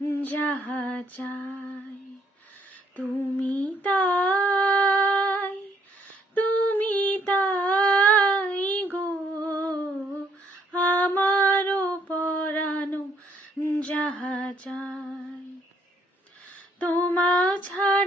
যাহা চাই তুমি তাই, তুমি তাই গো আমারও পরানো যাহা চাই। তোমা ছাড়া